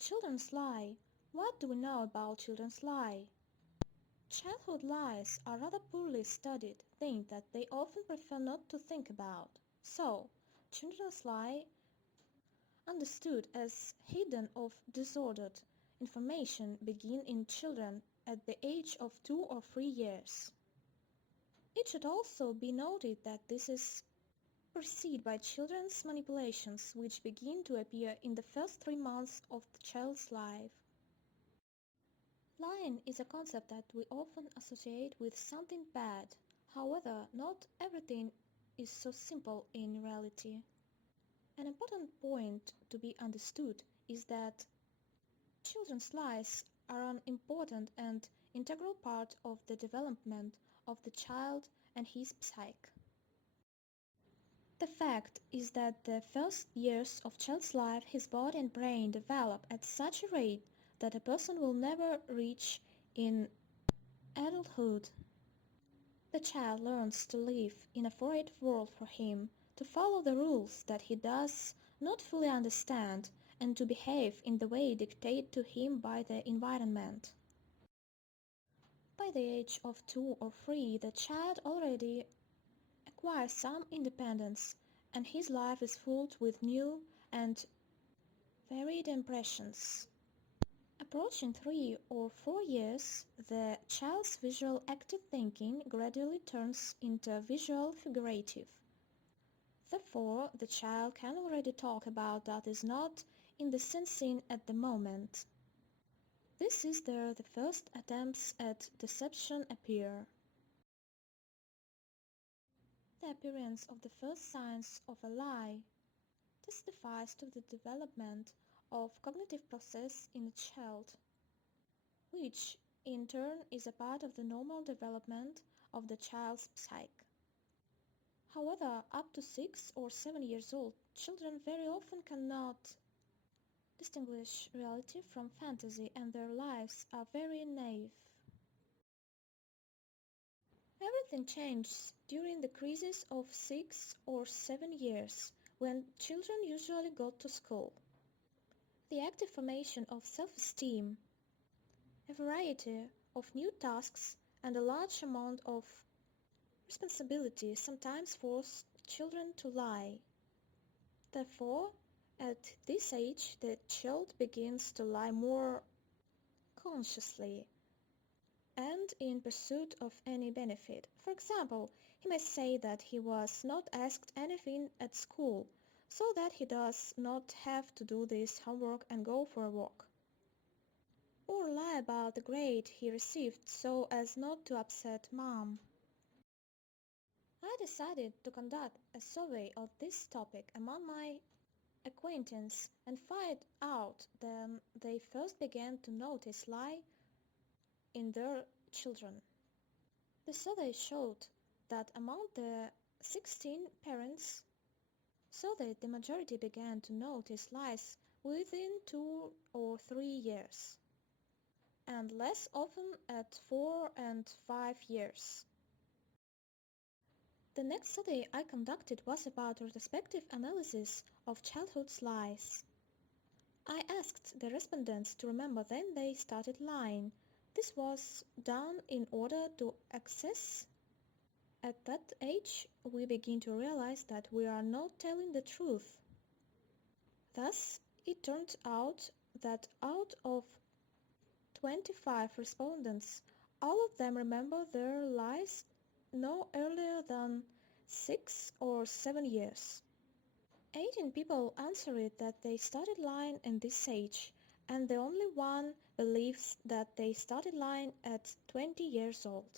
Children's lie. What do we know about children's lie? Childhood lies are rather poorly studied things that they often prefer not to think about. So, children's lie, understood as hidden or disordered information, begin in children at the age of 2 or 3 years. It should also be noted that this is preceded by children's manipulations which begin to appear in the first 3 months of the child's life. Lying is a concept that we often associate with something bad. However, not everything is so simple in reality. An important point to be understood is that children's lies are an important and integral part of the development of the child and his psyche. The fact is that the first years of child's life his body and brain develop at such a rate that a person will never reach in adulthood. The child learns to live in a foreign world for him, to follow the rules that he does not fully understand, and to behave in the way dictated to him by the environment. By the age of 2 or 3, the child already acquires some independence, and his life is filled with new and varied impressions. Approaching 3 or 4 years, the child's visual active thinking gradually turns into visual figurative. Therefore, the child can already talk about that is not in the sensing at the moment. This is there the first attempts at deception appear. The appearance of the first signs of a lie testifies to the development of cognitive process in a child, which in turn is a part of the normal development of the child's psyche. However, up to 6 or 7 years old, children very often cannot distinguish reality from fantasy and their lives are very naive. Everything changes during the crisis of 6 or 7 years, when children usually go to school. The active formation of self-esteem, a variety of new tasks, and a large amount of responsibility sometimes force children to lie. Therefore, at this age, the child begins to lie more consciously and in pursuit of any benefit. For example, he may say that he was not asked anything at school, so that he does not have to do this homework and go for a walk. Or lie about the grade he received so as not to upset mom. I decided to conduct a survey of this topic among my acquaintances and find out that they first began to notice lie in their children. The survey showed that among the 16 parents surveyed, the majority began to notice lies within 2 or 3 years, and less often at 4 and 5 years. The next study I conducted was about retrospective analysis of childhood lies. I asked the respondents to remember when they started lying. This was done in order to assess at that age we begin to realize that we are not telling the truth. Thus, it turned out that out of 25 respondents, all of them remember their lies no earlier than 6 or 7 years. 18 people answered that they started lying in this age, and the only one believes that they started lying at 20 years old.